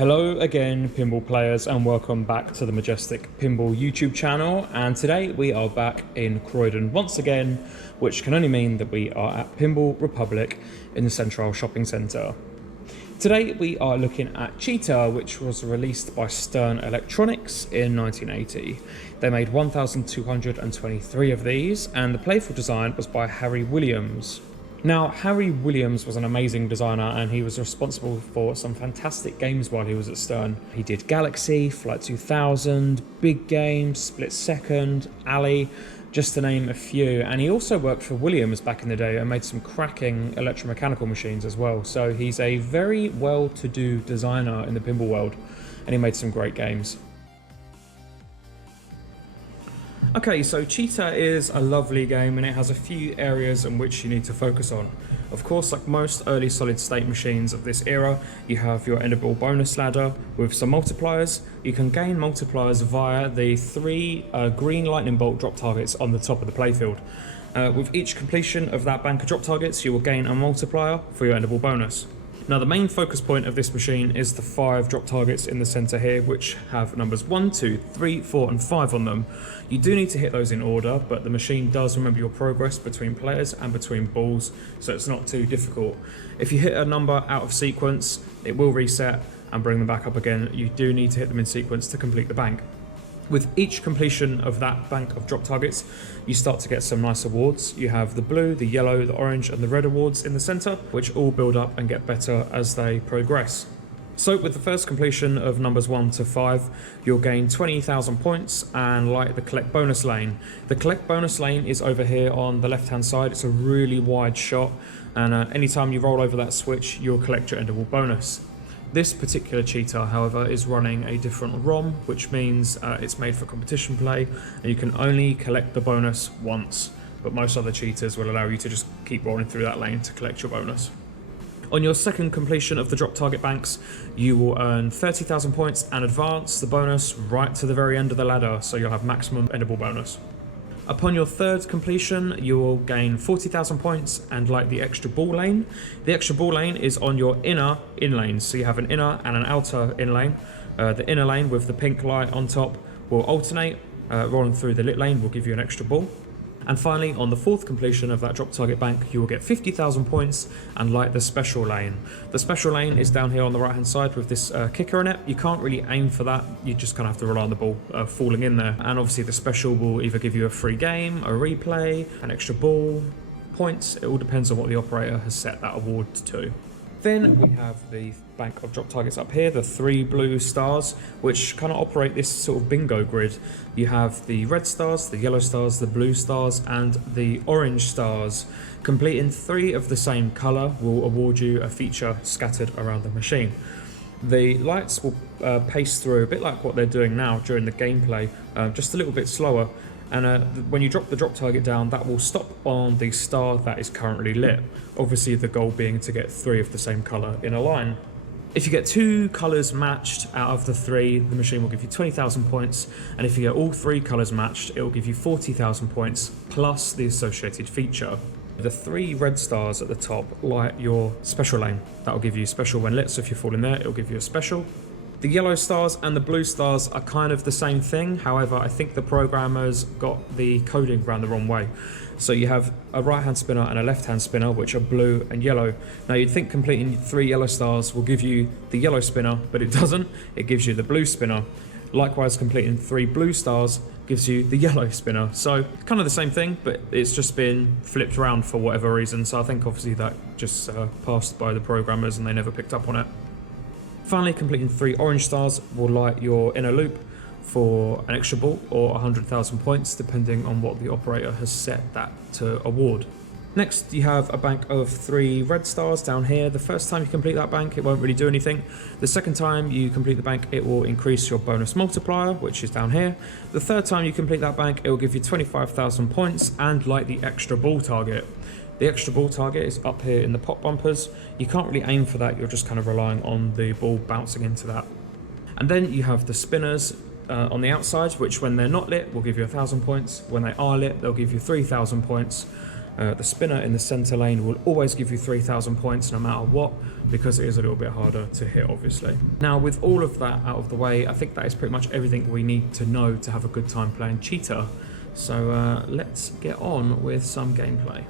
Hello again, pinball players, and welcome back to the Majestic Pinball YouTube channel. And today we are back in Croydon once again, which can only mean that we are at Pinball Republic in the Central Shopping Centre. Today we are looking at Cheetah, which was released by Stern Electronics in 1980. They made 1,223 of these, and the playful design was by Harry Williams. Now, Harry Williams was an amazing designer, and he was responsible for some fantastic games while he was at Stern. He did Galaxy, Flight 2000, Big Game, Split Second, Alley, just to name a few. And he also worked for Williams back in the day and made some cracking electromechanical machines as well. So he's a very well-to-do designer in the pinball world, and he made some great games. Okay, so Cheetah is a lovely game, and it has a few areas in which you need to focus on. Of course, like most early solid state machines of this era, you have your endable bonus ladder with some multipliers. You can gain multipliers via the three green lightning bolt drop targets on the top of the playfield. With each completion of that bank of drop targets, you will gain a multiplier for your endable bonus. Now, the main focus point of this machine is the 5 drop targets in the centre here, which have numbers 1, 2, 3, 4 and 5 on them. You do need to hit those in order, but the machine does remember your progress between players and between balls, so it's not too difficult. If you hit a number out of sequence, it will reset and bring them back up again. You do need to hit them in sequence to complete the bank. With each completion of that bank of drop targets, you start to get some nice awards. You have the blue, the yellow, the orange and the red awards in the centre, which all build up and get better as they progress. So with the first completion of numbers 1 to 5, you'll gain 20,000 points and light the collect bonus lane. The collect bonus lane is over here on the left hand side. It's a really wide shot, and anytime you roll over that switch, you'll collect your endable bonus. This particular Cheetah, however, is running a different ROM, which means it's made for competition play, and you can only collect the bonus once, but most other Cheetahs will allow you to just keep rolling through that lane to collect your bonus. On your second completion of the drop target banks, you will earn 30,000 points and advance the bonus right to the very end of the ladder, so you'll have maximum endable bonus. Upon your third completion, you will gain 40,000 points and light the extra ball lane. The extra ball lane is on your inner in lanes, so you have an inner and an outer in lane. The inner lane with the pink light on top will alternate. Rolling through the lit lane will give you an extra ball. And finally, on the fourth completion of that drop target bank, you will get 50,000 points and light the special lane. The special lane is down here on the right hand side with this kicker in it. You can't really aim for that, you just kind of have to rely on the ball falling in there. And obviously the special will either give you a free game, a replay, an extra ball, points. It all depends on what the operator has set that award to. Then we have the bank of drop targets up here, the 3 blue stars, which kind of operate this sort of bingo grid. You have the red stars, the yellow stars, the blue stars, and the orange stars. Completing 3 of the same colour will award you a feature scattered around the machine. The lights will pace through a bit like what they're doing now during the gameplay, just a little bit slower. And when you drop the drop target down, that will stop on the star that is currently lit. Obviously the goal being to get 3 of the same colour in a line. If you get 2 colours matched out of the 3, the machine will give you 20,000 points, and if you get all 3 colours matched, it will give you 40,000 points plus the associated feature. The 3 red stars at the top light your special lane. That will give you special when lit, so if you fall in there, it will give you a special. The yellow stars and the blue stars are kind of the same thing, however I think the programmers got the coding around the wrong way. So you have a right hand spinner and a left hand spinner, which are blue and yellow. Now you'd think completing 3 yellow stars will give you the yellow spinner, but it doesn't. It gives you the blue spinner. Likewise, completing 3 blue stars gives you the yellow spinner. So kind of the same thing, but it's just been flipped around for whatever reason. So I think obviously that just passed by the programmers and they never picked up on it. Finally, completing 3 orange stars will light your inner loop for an extra ball or 100,000 points, depending on what the operator has set that to award. Next, you have a bank of 3 red stars down here. The first time you complete that bank, it won't really do anything. The second time you complete the bank, it will increase your bonus multiplier, which is down here. The third time you complete that bank, it will give you 25,000 points and light the extra ball target. The extra ball target is up here in the pop bumpers. You can't really aim for that, you're just kind of relying on the ball bouncing into that. And then you have the spinners on the outside, which when they're not lit will give you 1,000 points. When they are lit, they'll give you 3,000 points. The spinner in the center lane will always give you 3,000 points no matter what, because it is a little bit harder to hit, obviously. Now, with all of that out of the way, I think that is pretty much everything we need to know to have a good time playing Cheetah. So let's get on with some gameplay.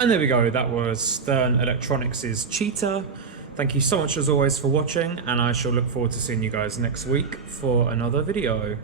And there we go, that was Stern Electronics' Cheetah. Thank you so much as always for watching, and I shall look forward to seeing you guys next week for another video.